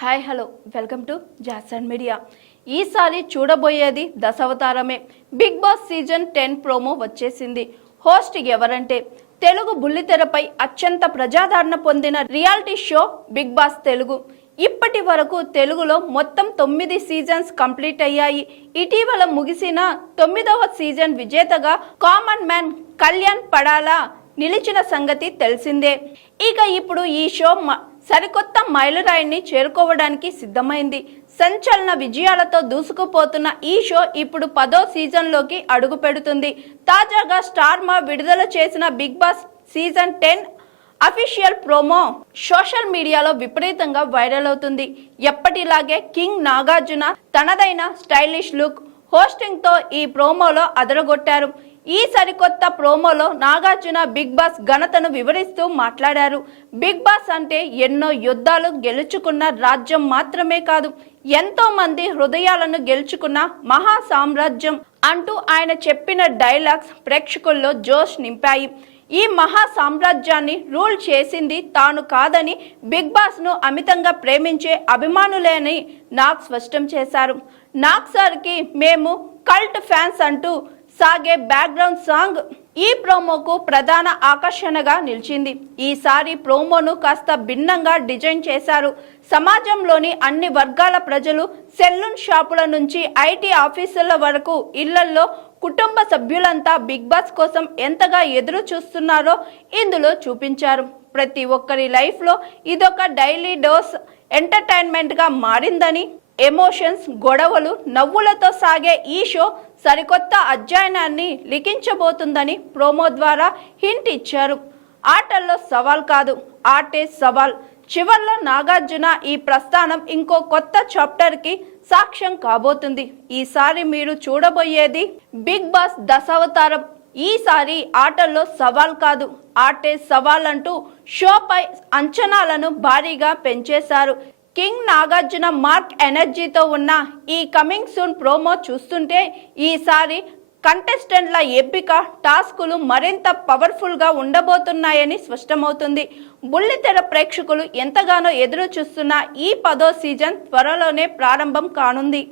Hi hello welcome to Jason media. ఈసారి చూడబోయేది దశావతారమే. బిగ్ బాస్ సీజన్ 10 ప్రోమో వచ్చేసింది. హోస్ట్ ఎవరంటే తెలుగు బుల్లితెరపై అత్యంత ప్రజాదరణ పొందిన reality show Bigg Boss Telugu. ఇప్పటి వరకు తెలుగులో మొత్తం 9 సీజన్స్ కంప్లీట్ అయ్యాయి. ఇటీవల ముగిసిన 9వ సీజన్ విజేతగా కామన్ మ్యాన్ కళ్యాణ్ పడాలా నిలిచిన సంగతి తెలిసిందే. ఇక ఇప్పుడు ఈ షో సరికొత్త మైలురాయిని చేరుకోవడానికి సిద్ధమైంది. సంచలన విజయాలతో దూసుకుపోతున్న ఈ షో ఇప్పుడు 10వ సీజన్లోకి అడుగు పెడుతుంది. తాజాగా స్టార్ మా విడుదల చేసిన Bigg Boss season 10 official promo social మీడియాలో విపరీతంగా వైరల్ అవుతుంది. ఎప్పటిలాగే కింగ్ నాగార్జున తనదైన స్టైలిష్ లుక్, హోస్టింగ్ తో ఈ ప్రోమోలో అదరగొట్టారు. ఈ సరికొత్త ప్రోమోలో నాగార్జున బిగ్ బాస్ ఘనతను వివరిస్తూ మాట్లాడారు. బిగ్ బాస్ అంటే ఎన్నో యుద్ధాలు గెలుచుకున్న రాజ్యం మాత్రమే కాదు, ఎంతో మంది హృదయాలను గెలుచుకున్న మహా సామ్రాజ్యం అంటూ ఆయన చెప్పిన డైలాగ్స్ ప్రేక్షకుల్లో జోష్ నింపాయి. ఈ మహా సామ్రాజ్యాన్ని రూల్ చేసింది తాను కాదని, బిగ్ బాస్ ను అమితంగా ప్రేమించే అభిమానులేని నాగ్ స్పష్టం చేశారు. నాగ్ సార్కి మేము కల్ట్ ఫ్యాన్స్ అంటూ సాగే బ్యాక్గ్రౌండ్ సాంగ్ ఈ ప్రోమోకు ప్రధాన ఆకర్షణగా నిలిచింది. ఈసారి ప్రోమోను కాస్త భిన్నంగా డిజైన్ చేశారు. సమాజంలోని అన్ని వర్గాల ప్రజలు, సెలూన్ షాపుల నుంచి ఐటీ ఆఫీసుల వరకు ఇళ్లలో కుటుంబ సభ్యులంతా బిగ్ బాస్ కోసం ఎంతగా ఎదురు చూస్తున్నారో ఇందులో చూపించారు. ప్రతి ఒక్కరి లైఫ్లో ఇదొక డైలీ డోస్ ఎంటర్టైన్మెంట్గా మారిందని, ఎమోషన్స్, గొడవలు, నవ్వులతో సాగే ఈ షో సరికొత్త అధ్యయనాన్ని లిఖించబోతుందని ప్రోమో ద్వారా హింట్ ఇచ్చారు. ఆటల్లో సవాల్ కాదు, ఆటే సవాల్. చివర్లో నాగార్జున ఈ ప్రస్థానం ఇంకో కొత్త చాప్టర్కి సాక్ష్యం కాబోతుంది. ఈసారి మీరు చూడబోయేది బిగ్ బాస్ దశావతారం. ఈసారి ఆటల్లో సవాల్ కాదు, ఆటే సవాల్ అంటూ షోపై అంచనాలను భారీగా పెంచేశారు. కింగ్ నాగార్జున మార్క్ ఎనర్జీతో ఉన్న ఈ కమింగ్ సూన్ ప్రోమో చూస్తుంటే ఈసారి కంటెస్టెంట్ల ఎంపిక, టాస్కులు మరింత పవర్ఫుల్గా ఉండబోతున్నాయని స్పష్టమవుతుంది. బుల్లితెర ప్రేక్షకులు ఎంతగానో ఎదురు చూస్తున్న ఈ 10వ సీజన్ త్వరలోనే ప్రారంభం కానుంది.